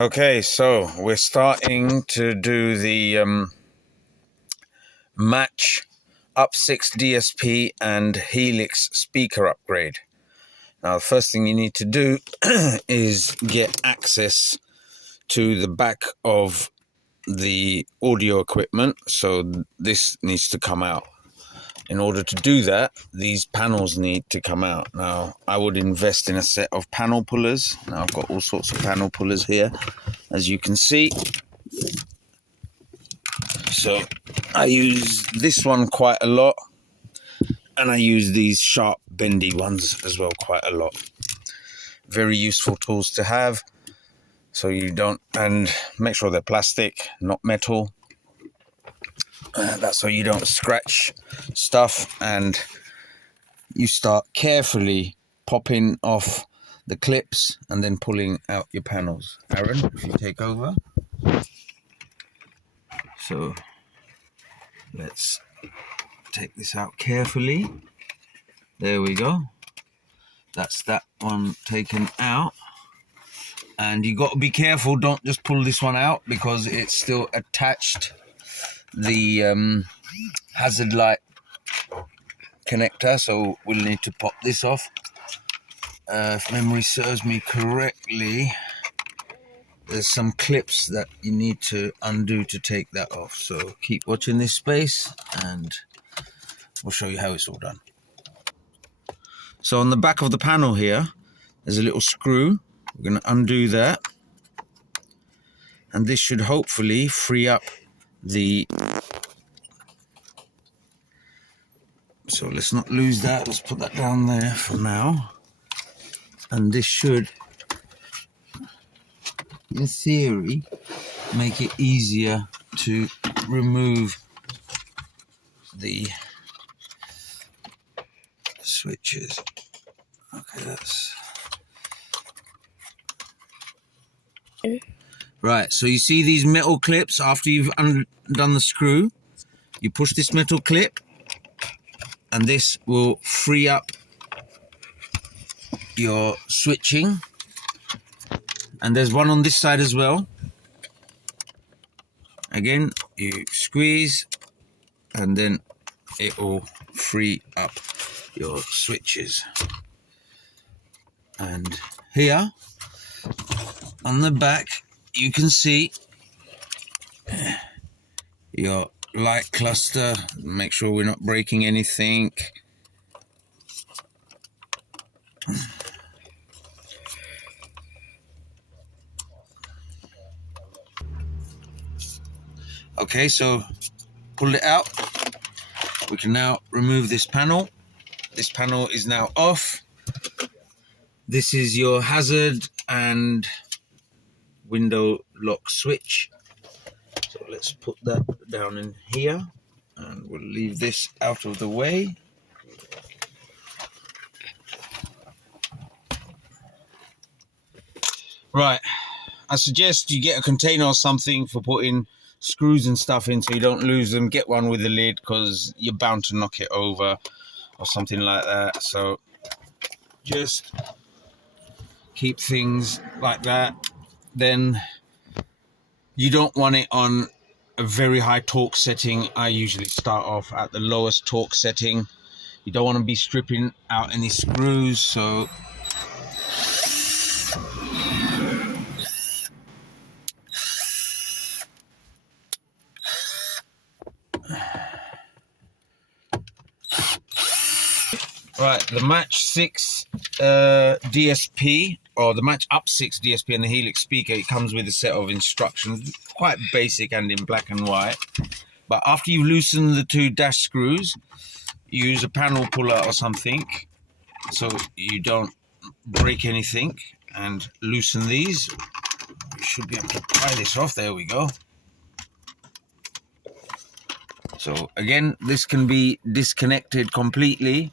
Okay, so we're starting to do the match up 6 DSP and Helix speaker upgrade. Now, the first thing you need to do is get access to the back of the audio equipment. So this needs to come out. In order to do that, these panels need to come out. Now, I would invest in a set of panel pullers. Now, I've got all sorts of panel pullers here, as you can see. So I use this one quite a lot, and I use these sharp bendy ones as well quite a lot. Very useful tools to have, so you don't, and make sure they're plastic, not metal. That's so you don't scratch stuff, and you start carefully popping off the clips and then pulling out your panels. Aaron, if you take over. So let's take this out carefully. There we go. That's that one taken out. And you got to be careful, don't just pull this one out because it's still attached. The hazard light connector, so we'll need to pop this off. If memory serves me correctly, there's some clips that you need to undo to take that off. So keep watching this space and we'll show you how it's all done. So on the back of the panel here, there's a little screw. We're going to undo that. And this should hopefully free up the... So let's not lose that. Let's put that down there for now. And this should, in theory, make it easier to remove the switches. Okay, that's... Right, so you see these metal clips after you've undone the screw? You push this metal clip and this will free up your switching. And there's one on this side as well. Again, you squeeze and then it will free up your switches. And here on the back you can see your light cluster. Make sure we're not breaking anything. Okay, so pull it out. We can now remove this panel. This panel is now off. This is your hazard and window lock switch. So let's put that down in here and we'll leave this out of the way. Right, I suggest you get a container or something for putting screws and stuff in so you don't lose them. Get one with a lid because you're bound to knock it over or something like that. So just keep things like that. Then you don't want it on a very high torque setting. I usually start off at the lowest torque setting. You don't want to be stripping out any screws, so right, the Match 6 DSP, or the Match Up 6 DSP and the Helix speaker, it comes with a set of instructions, quite basic and in black and white. But after you've loosened the two dash screws, use a panel puller or something so you don't break anything, and loosen these. You should be able to pry this off. There we go. So again, this can be disconnected completely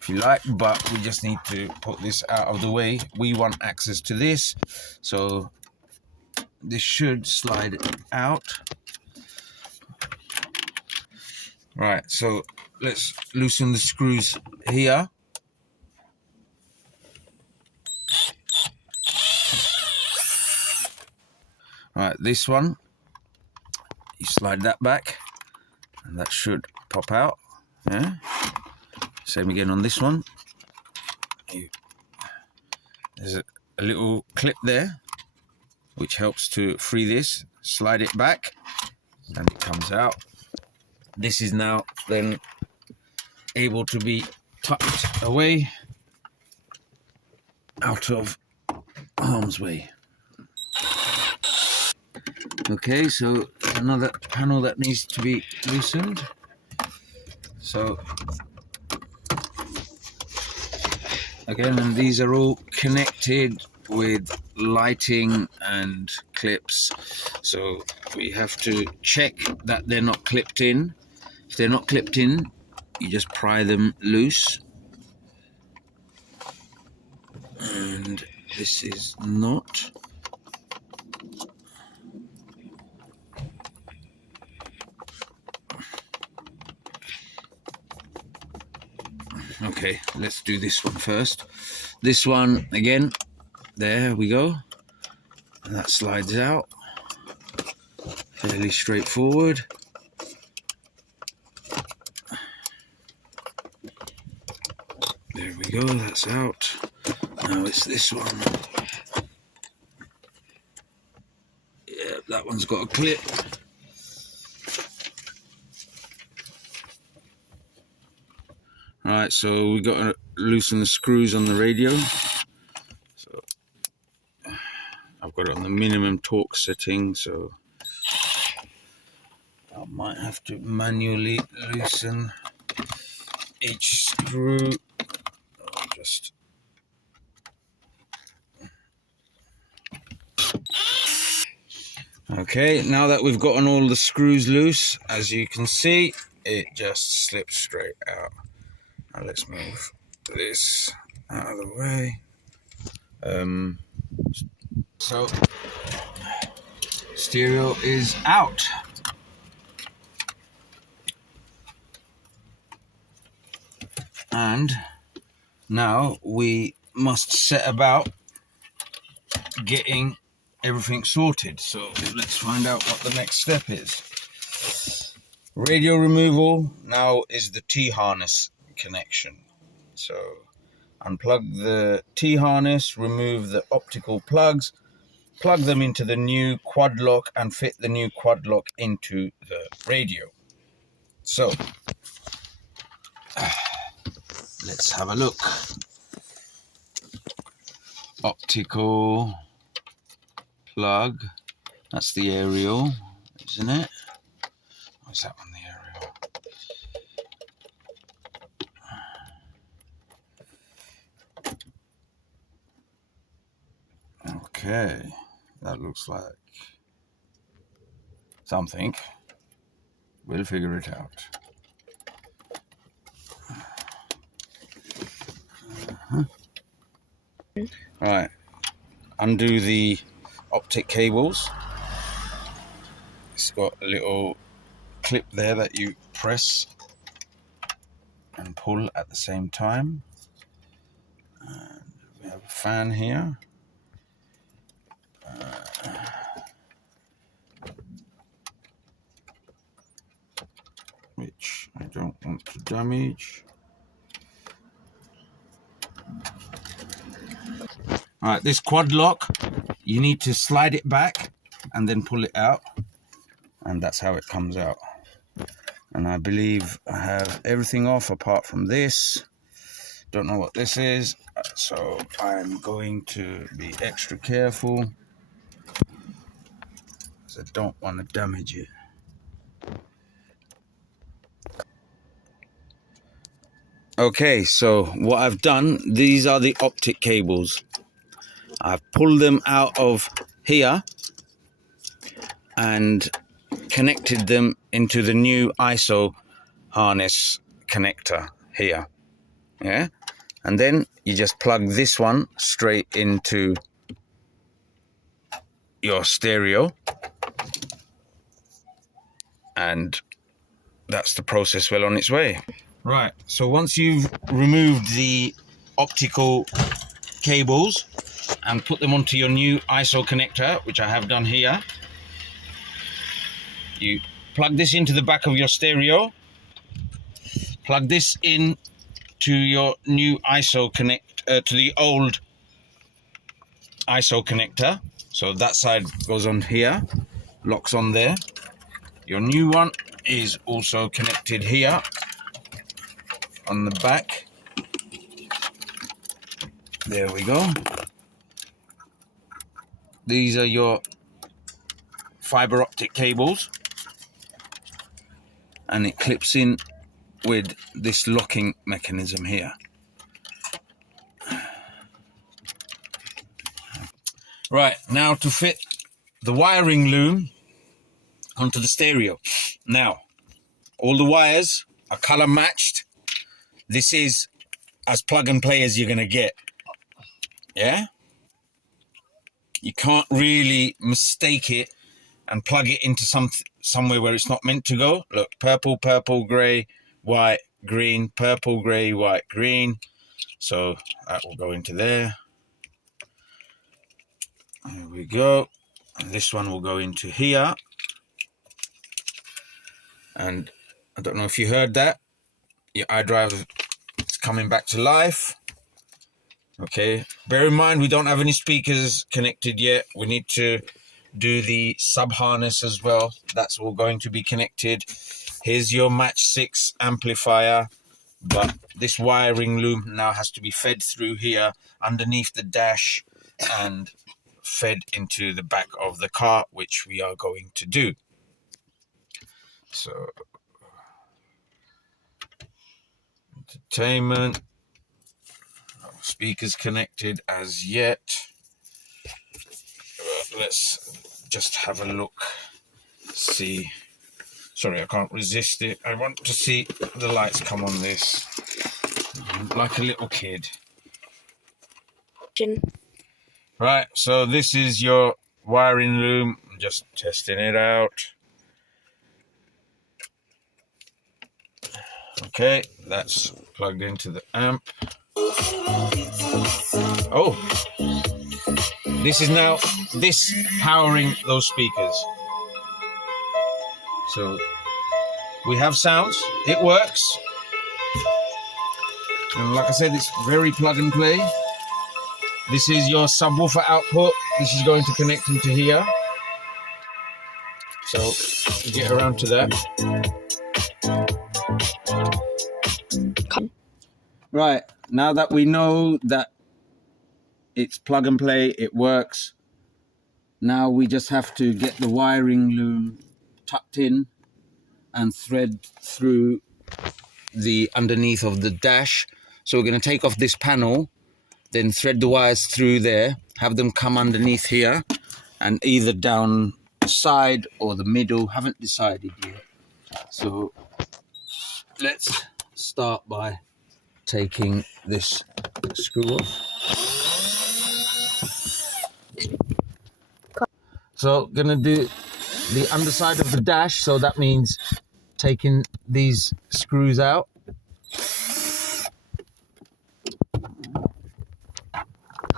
if you like, but we just need to put this out of the way. We want access to this, so this should slide out. Right, so let's loosen the screws here. Right, this one, you slide that back and that should pop out. Yeah. Same again on this one. There's a little clip there which helps to free this. Slide it back and it comes out. This is now then able to be tucked away out of harm's way. Okay, so another panel that needs to be loosened. So again, and these are all connected with lighting and clips, so we have to check that they're not clipped in. If they're not clipped in, you just pry them loose, and this is not. Okay, let's do this one first. This one again, there we go, and that slides out fairly straightforward. There we go, that's out. Now it's this one. Yeah, that one's got a clip. Right, so we got to loosen the screws on the radio. So I've got it on the minimum torque setting, so I might have to manually loosen each screw. Just okay, now that we've gotten all the screws loose, as you can see, it just slips straight out. Now let's move this out of the way. So stereo is out. And now we must set about getting everything sorted. So let's find out what the next step is. Radio removal now is the T-harness connection. So unplug the T-harness, remove the optical plugs, plug them into the new quad lock and fit the new quad lock into the radio. So let's have a look. Optical plug, that's the aerial, isn't it? Or is that one the aerial? Okay, that looks like something. We'll figure it out. Right, undo the optic cables. It's got a little clip there that you press and pull at the same time. And we have a fan here. Which I don't want to damage. Alright, this quad lock, you need to slide it back and then pull it out, and that's how it comes out. And I believe I have everything off apart from this. Don't know what this is, so I'm going to be extra careful because I don't want to damage it. Okay, so what I've done, these are the optic cables. I've pulled them out of here and connected them into the new ISO harness connector here. Yeah, and then you just plug this one straight into your stereo, and that's the process well on its way. Right, so once you've removed the optical cables and put them onto your new ISO connector, which I have done here, You plug this into the back of your stereo, plug this in to your new ISO connect, to the old ISO connector. So that side goes on here, locks on there. Your new one is also connected here on the back. There we go. These are your fiber optic cables, and it clips in with this locking mechanism here. Right, now to fit the wiring loom onto the stereo. Now, all the wires are color matched. This is as plug and play as you're gonna get. Yeah? You can't really mistake it and plug it into somewhere where it's not meant to go. Look, purple, purple, gray, white, green, purple, gray, white, green. So that will go into there. There we go. And this one will go into here. And I don't know if you heard that. Your iDrive is coming back to life. Okay, bear in mind we don't have any speakers connected yet. We need to do the sub harness as well. That's all going to be connected. Here's your Match 6 amplifier, but this wiring loom now has to be fed through here underneath the dash and fed into the back of the car, which we are going to do. So entertainment, no speakers connected as yet. Let's just have a look, see. Sorry, I can't resist it. I want to see the lights come on this. Like a little kid. Right, so this is your wiring loom. I'm just testing it out. Okay, that's plugged into the amp. Oh, this is now powering those speakers. So we have sounds, it works. And like I said, it's very plug and play. This is your subwoofer output. This is going to connect into here. So we'll get around to that. Right, now that we know that it's plug and play, it works. Now we just have to get the wiring loom tucked in and thread through the underneath of the dash. So we're going to take off this panel, then thread the wires through there, have them come underneath here and either down the side or the middle. Haven't decided yet. So let's start by taking this screw off. So gonna do the underside of the dash, so that means taking these screws out.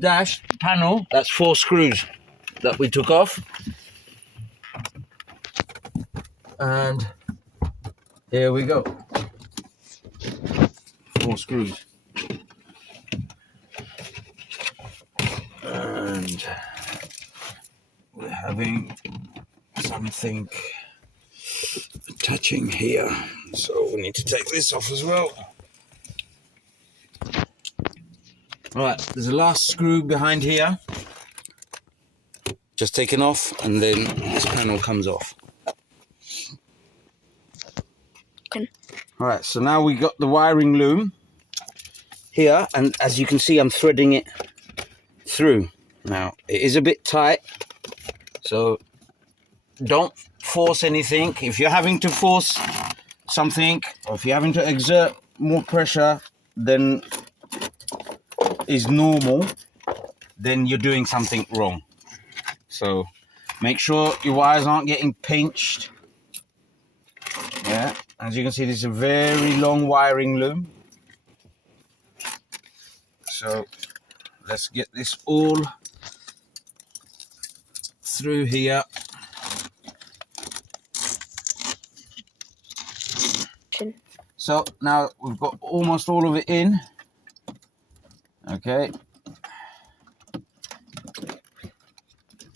Dash panel, that's 4 screws that we took off. And here we go. 4 screws. And we're having something attaching here. So we need to take this off as well. Right, there's a last screw behind here. Just taken off, and then this panel comes off. Okay. Alright, so now we got the wiring loom here, and as you can see, I'm threading it through. Now, it is a bit tight, so don't force anything. If you're having to force something, or if you're having to exert more pressure than is normal, then you're doing something wrong. So make sure your wires aren't getting pinched. Yeah, as you can see, this is a very long wiring loom. So let's get this all through here. So now we've got almost all of it in. Okay.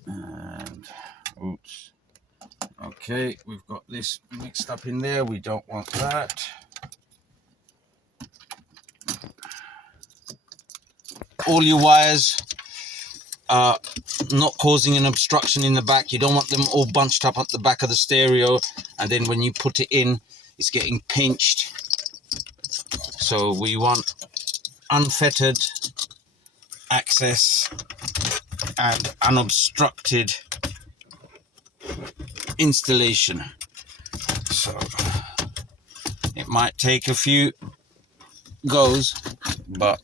And oops. Okay, we've got this mixed up in there. We don't want that. All your wires are not causing an obstruction in the back. You don't want them all bunched up at the back of the stereo, and then when you put it in, it's getting pinched. So we want unfettered access and unobstructed installation. So it might take a few goes, but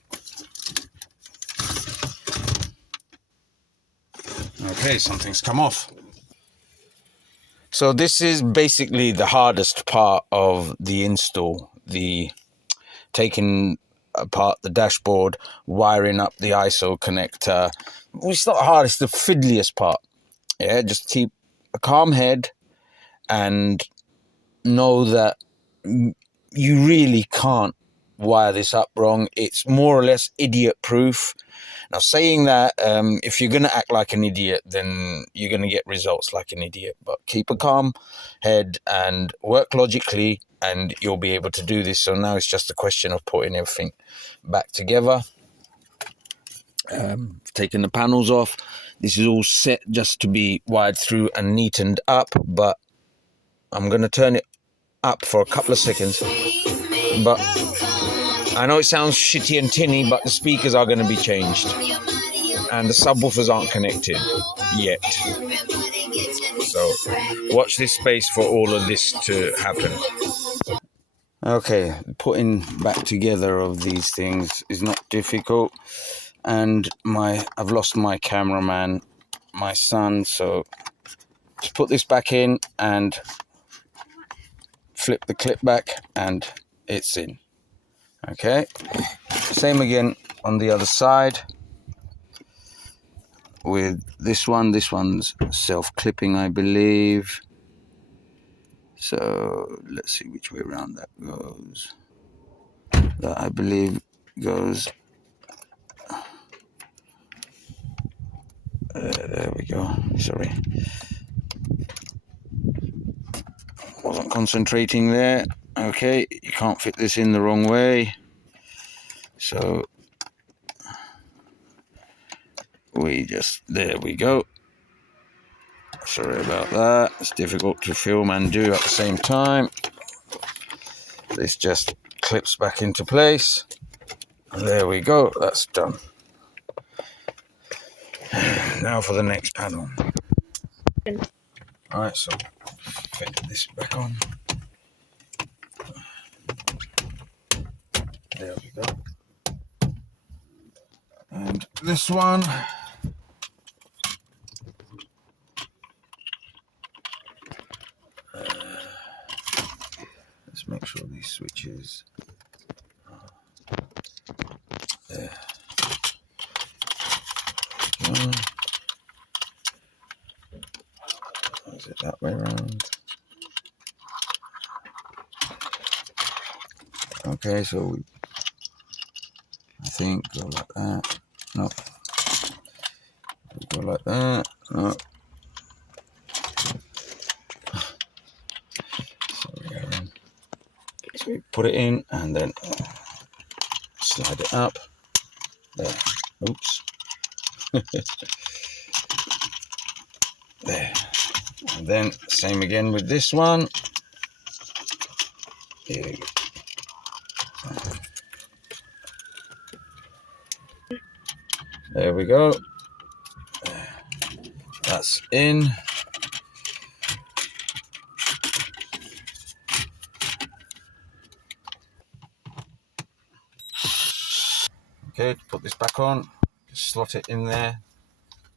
okay, something's come off. So this is basically the hardest part of the install, the taking apart the dashboard, wiring up the ISO connector. Well, it's not hard, it's the fiddliest part. Yeah, just keep a calm head and know that you really can't wire this up wrong. It's more or less idiot proof. Now, saying that, if you're going to act like an idiot, then you're going to get results like an idiot. But keep a calm head and work logically, and you'll be able to do this. So now it's just a question of putting everything back together. Taking the panels off. This is all set just to be wired through and neatened up, but I'm going to turn it up for a couple of seconds. But I know it sounds shitty and tinny, but the speakers are going to be changed and the subwoofers aren't connected yet. So watch this space for all of this to happen. Okay, putting back together of these things is not difficult, and I've lost my cameraman, my son, so just put this back in and flip the clip back and it's in. Okay, same again on the other side with this one's self-clipping, I believe. So let's see which way around that goes. That I believe goes there we go. Sorry, wasn't concentrating there. Okay, you can't fit this in the wrong way, so there we go. Sorry about that, it's difficult to film and do at the same time. This just clips back into place. There we go, that's done. Now for the next panel. Alright, so fit this back on. There we go. And this one. Let's make sure these switches are there. Is it that way around? Okay, so we, I think, go like that. No. Go like that. No. Sorry, Aaron. So we put it in and then slide it up. There. Oops. There. And then same again with this one. Here we go. There we go. That's in. Okay, put this back on. Just slot it in there.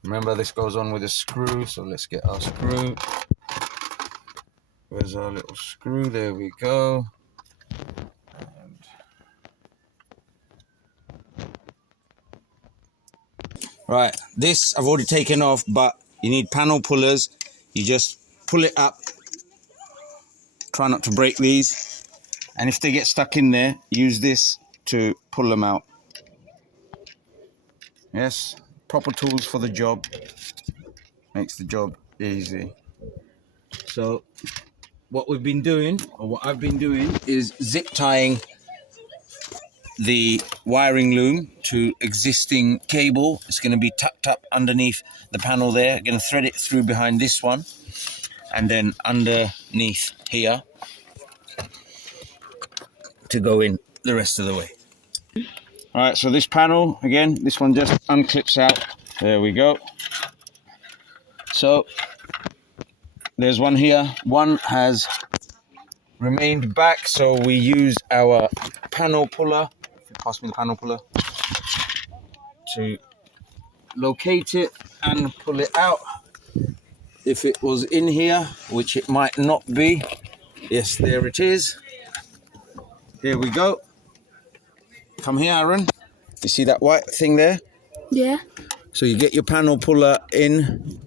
Remember, this goes on with a screw, so let's get our screw. Where's our little screw? There we go. Right, this I've already taken off, but you need panel pullers. You just pull it up. Try not to break these. And if they get stuck in there, use this to pull them out. Yes, proper tools for the job. Makes the job easy. So what we've been doing, or what I've been doing, is zip tying the wiring loom to existing cable. It's going to be tucked up underneath the panel there. Going to thread it through behind this one, and then underneath here to go in the rest of the way. All right, so this panel, again, this one just unclips out. There we go. So there's one here. One has remained back, so we use our panel puller. Pass me the panel puller to locate it and pull it out. If it was in here, which it might not be. Yes, there it is. Here we go. Come here, Aaron. You see that white thing there? Yeah. So you get your panel puller in